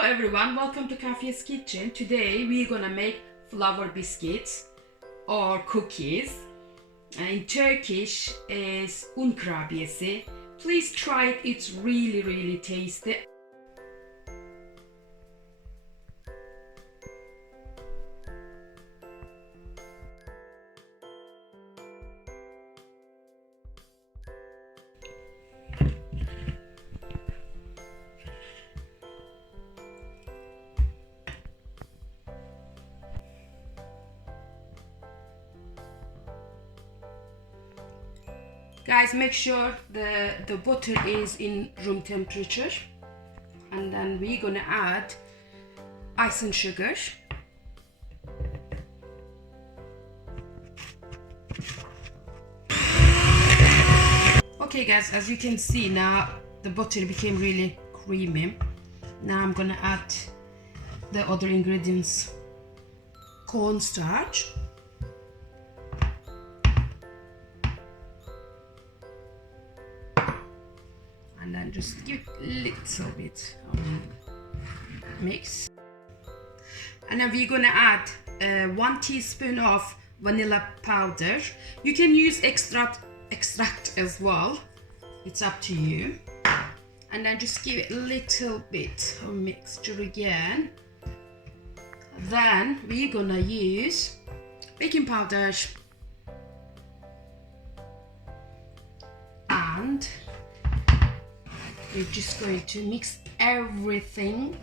Hello everyone, welcome to Kafiye's Kitchen. Today we're gonna make flour biscuits or cookies. In Turkish is un kurabiyesi. Please try it, it's really tasty. Guys, make sure the butter is in room temperature, and then we're gonna add icing sugar. Okay guys, as you can see now the butter became really creamy. Now I'm gonna add the other ingredients. Cornstarch, and then just give a little bit of mix, and then we're gonna add 1 teaspoon of vanilla powder. You can use extract as well, it's up to you. And then just give it a little bit of mixture again. Then we're gonna use baking powder and we're just going to mix everything.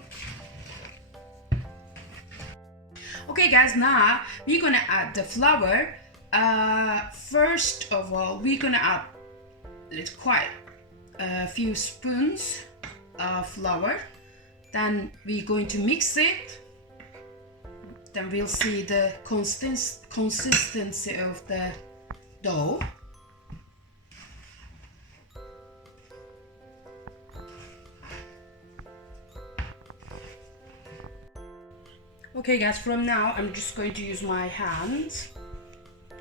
Okay guys, now we're gonna add the flour. First of all, we're gonna add quite a few spoons of flour. Then we're going to mix it. Then we'll see the consistency of the dough. Okay guys, from now I'm just going to use my hands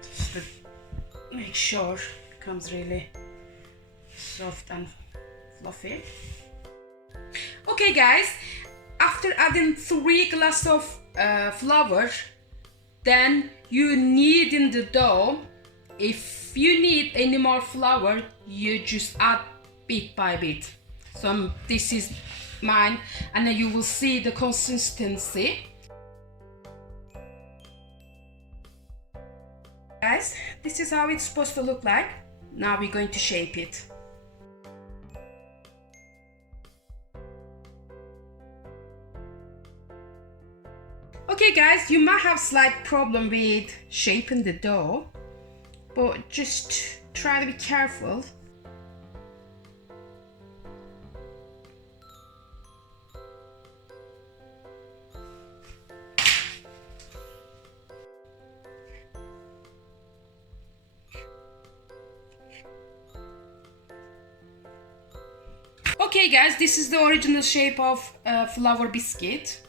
just to make sure it becomes really soft and fluffy. Okay guys, after adding 3 glasses of flour, then you knead in the dough. If you need any more flour, you just add bit by bit. So this is mine, and then you will see the consistency. Guys, this is how it's supposed to look like. Now we're going to shape it. Okay guys, you might have slight problem with shaping the dough, but just try to be careful. Okay guys, this is the original shape of flour biscuit.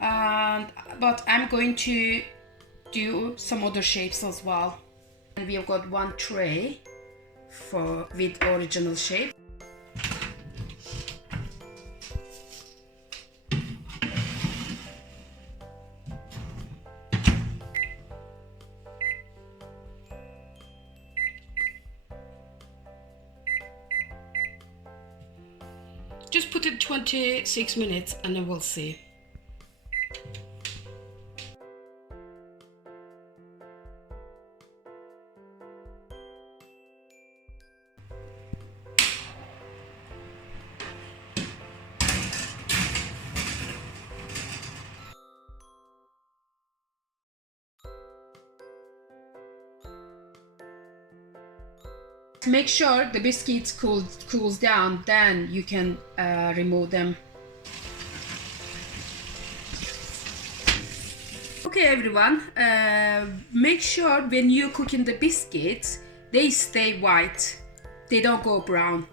But I'm going to do some other shapes as well. And we have got 1 tray with original shape. Just put it 26 minutes and then we'll see. Make sure the biscuits cools down, then you can remove them. Okay everyone, make sure when you're cooking the biscuits, they stay white, they don't go brown.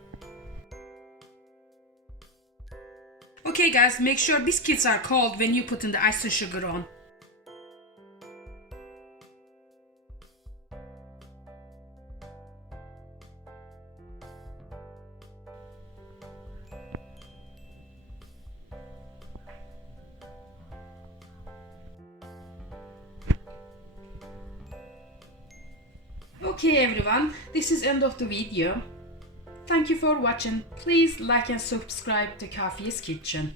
Okay guys, make sure biscuits are cold when you put in the icing sugar on. Okay everyone, this is end of the video. Thank you for watching. Please like and subscribe to Kafi's Kitchen.